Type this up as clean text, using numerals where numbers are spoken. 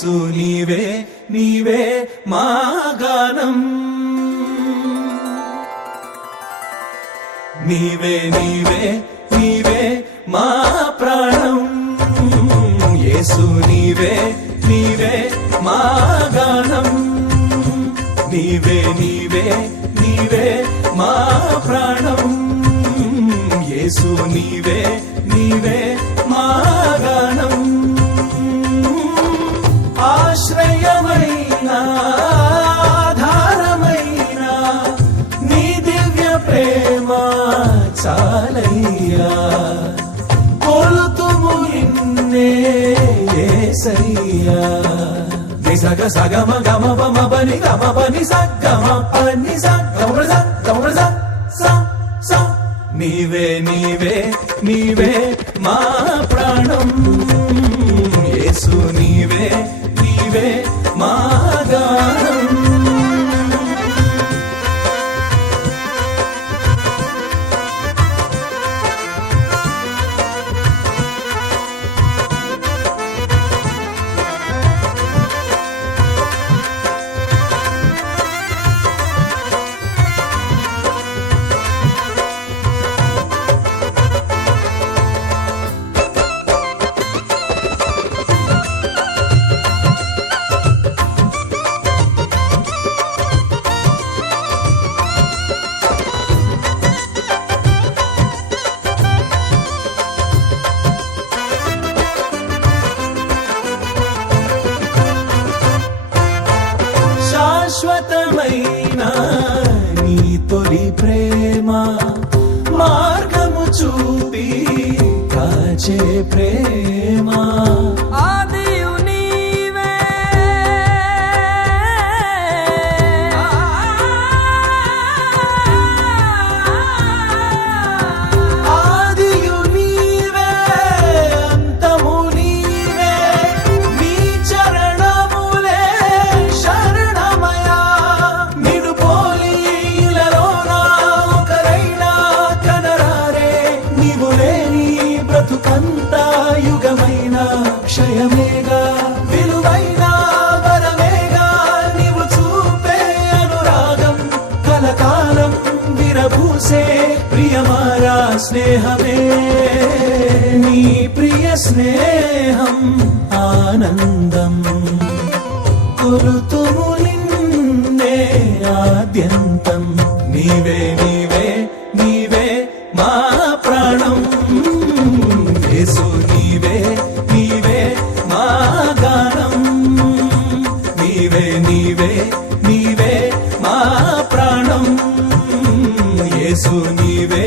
యేసు నీవే నీవే మా గానం నీవే నీవే నీవే మా ప్రాణం యేసు నీవే నీవే మా గానం నీవే నీవే నీవే మా ప్రాణం యేసు నీవే నీవే మా గానం ఆశ్రయమైన ఆధారమైన నీ దివ్య ప్రేమ చాలయ్యా కొలుతుము నిన్నే యేసయ్యా నిసగ సగమ గమ పమ పని గమ పని సగమ పని సగమ సగమ స నీవే నీవే నీవే మా ప్రాణం యేసు నీవే నీవే మా గానం శాశ్వతమైన నీ తొలి ప్రేమ మార్గము చూపి కాచే ప్రేమ ఆదియు నీవే ఆదియు నీవే అంతము నీవే నీ చరణములే శరణమయా నిన్ను పోలి ఇలలోనా ఒకరైనా కనరారే నీవు లేని బ్రతుకంతా యుగమైన క్షయమేగా విలువైన వరమేగా నీవు చూపే అనురాగం కలకాలం విరబూసే ప్రియమారా స్నేహమే నీ ప్రియ స్నేహం ఆనందం కొలుతుము నిన్నే ఆద్యంతం నీవే నీవే నీవే మా ప్రాణం యేసు నీవే నీవే మా గానం నీవే నీవే నీవే మా ప్రాణం యేసు నీవే